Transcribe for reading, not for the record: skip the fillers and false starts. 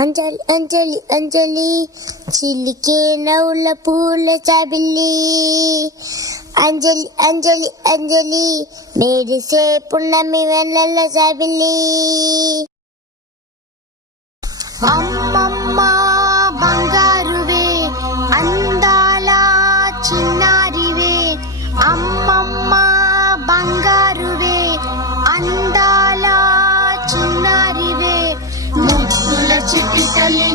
అంజలి అంజలి అంజలి చిలికే నవ్వుల పూల చాబిల్లి అంజలి అంజలి అంజలి మెరిసే పున్నమి వెన్నెల చాబిల్లి అమ్మమ్మ బంగారువే అందాల చిన్నారివే అమ్మమ్మ బంగారువే అందాల చిన్నారివే ముద్దుల చిట్టి తల్లి